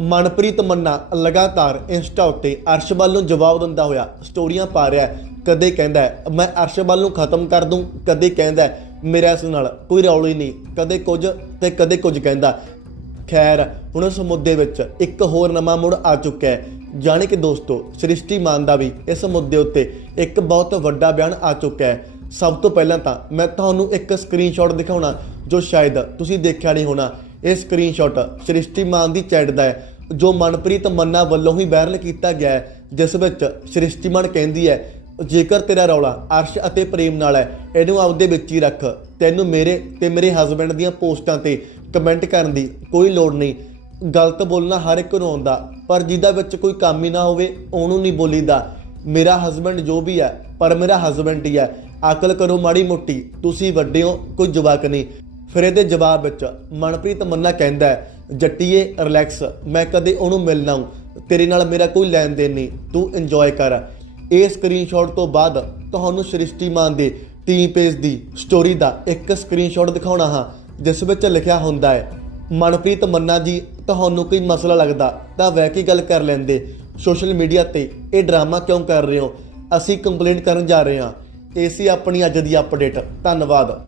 ਮਨਪ੍ਰੀਤ ਮੰਨਾ ਲਗਾਤਾਰ ਇੰਸਟਾ ਉੱਤੇ ਅਰਸ਼ਬਲ ਨੂੰ ਜਵਾਬ ਦਿੰਦਾ ਹੋਇਆ ਸਟੋਰੀਆਂ ਪਾ ਰਿਹਾ ਹੈ। ਕਦੇ ਕਹਿੰਦਾ ਹੈ, ਮੈਂ ਅਰਸ਼ਬਲ ਨੂੰ ਖਤਮ ਕਰ ਦੂੰ। ਕਦੇ ਕਹਿੰਦਾ ਹੈ, ਮੇਰਾ ਇਸ ਨਾਲ ਕੋਈ ਰੌਲੀ ਨਹੀਂ। ਕਦੇ ਕੁਝ ਤੇ ਕਦੇ ਕੁਝ ਕਹਿੰਦਾ ਖੈਰ ਹੁਣ ਉਸ ਮੁੱਦੇ ਵਿੱਚ ਇੱਕ ਹੋਰ ਨਵਾਂ ਮੁੜ ਆ ਚੁੱਕਿਆ ਹੈ। ਜਾਣੇ ਕਿ ਦੋਸਤੋ ਸ੍ਰਿਸ਼ਟੀ ਮਾਨ ਦਾ ਵੀ ਇਸ ਮੁੱਦੇ ਉੱਤੇ ਇੱਕ ਬਹੁਤ ਵੱਡਾ ਬਿਆਨ ਆ ਚੁੱਕਿਆ ਹੈ। ਸਭ ਤੋਂ ਪਹਿਲਾਂ ਤਾਂ ਮੈਂ ਤੁਹਾਨੂੰ ਇੱਕ ਸਕਰੀਨਸ਼ਾਟ ਦਿਖਾਉਣਾ ਜੋ ਸ਼ਾਇਦ ਤੁਸੀਂ ਦੇਖਿਆ ਨਹੀਂ ਹੋਣਾ। ਇਹ ਸਕਰੀਨਸ਼ਾਟ ਸ੍ਰਿਸ਼ਟੀ ਮਾਨ ਦੀ ਚੈਟ ਦਾ ਹੈ, ਜੋ ਮਨਪ੍ਰੀਤ ਮੰਨਾ ਵੱਲੋਂ ਹੀ ਵਾਇਰਲ ਕੀਤਾ ਗਿਆ ਹੈ, ਜਿਸ ਵਿੱਚ ਸ੍ਰਿਸ਼ਟੀ ਮਾਨ ਕਹਿੰਦੀ ਹੈ, ਜੇਕਰ ਤੇਰਾ ਰੌਲਾ ਅਰਸ਼ ਅਤੇ ਪ੍ਰੇਮ ਨਾਲ ਹੈ, ਇਹਨੂੰ ਆਪਦੇ ਵਿੱਚ ਹੀ ਰੱਖ। ਤੈਨੂੰ ਮੇਰੇ ਤੇ ਮੇਰੇ ਹਸਬੰਡ ਦੀਆਂ ਪੋਸਟਾਂ ਤੇ ਕਮੈਂਟ ਕਰਨ ਦੀ ਕੋਈ ਲੋੜ ਨਹੀਂ। ਗਲਤ ਬੋਲਣਾ ਹਰ ਇੱਕ ਨੂੰ ਆਉਂਦਾ, ਪਰ ਜਿਹਦਾ ਵਿੱਚ ਕੋਈ ਕੰਮ ਹੀ ਨਾ ਹੋਵੇ, ਉਹਨੂੰ ਨਹੀਂ ਬੋਲੀਦਾ। ਮੇਰਾ ਹਸਬੰਡ ਜੋ ਵੀ ਹੈ, ਪਰ ਮੇਰਾ ਹਸਬੰਡ ਹੀ ਹੈ। ਅਕਲ ਕਰੋ ਮਾੜੀ ਮੋਟੀ, ਤੁਸੀਂ ਵੱਡੇ ਹੋ, ਕੋਈ ਜਵਾਕ ਨਹੀਂ। ਫਿਰ ਇਹਦੇ ਜਵਾਬ ਵਿੱਚ ਮਨਪ੍ਰੀਤ ਮੰਨਾ ਕਹਿੰਦਾ ਜੱਟੀਏ ਰਿਲੈਕਸ ਮੈਂ ਕਦੇ ਉਹਨੂੰ ਮਿਲਣਾ ਹੂੰ ਤੇਰੇ ਨਾਲ ਮੇਰਾ ਕੋਈ ਲੈਣ ਦੇਣ ਨਹੀਂ, ਤੂੰ ਇੰਜੋਏ ਕਰ। ਇਹ ਸਕਰੀਨਸ਼ਾਟ ਤੋਂ ਬਾਅਦ ਤੁਹਾਨੂੰ ਸ੍ਰਿਸ਼ਟੀ ਮਾਨ ਦੇ ਟੀਮ ਪੇਜ ਦੀ ਸਟੋਰੀ ਦਾ ਇੱਕ ਸਕਰੀਨਸ਼ਾਟ ਦਿਖਾਉਣਾ ਹਾਂ, ਜਿਸ ਵਿੱਚ ਲਿਖਿਆ ਹੁੰਦਾ ਹੈ, ਮਨਪ੍ਰੀਤ ਮੰਨਾ ਜੀ, ਤੁਹਾਨੂੰ ਕੋਈ ਮਸਲਾ ਲੱਗਦਾ ਤਾਂ ਵਹਿ ਕੇ ਗੱਲ ਕਰ ਲੈਂਦੇ। ਸੋਸ਼ਲ ਮੀਡੀਆ ਤੇ ਇਹ ਡਰਾਮਾ ਕਿਉਂ ਕਰ ਰਹੇ ਹੋ? ਅਸੀਂ ਕੰਪਲੇਂਟ ਕਰਨ ਜਾ ਰਹੇ ਹਾਂ। ਇਹ ਸੀ ਆਪਣੀ ਅੱਜ ਦੀ ਅਪਡੇਟ ਧੰਨਵਾਦ।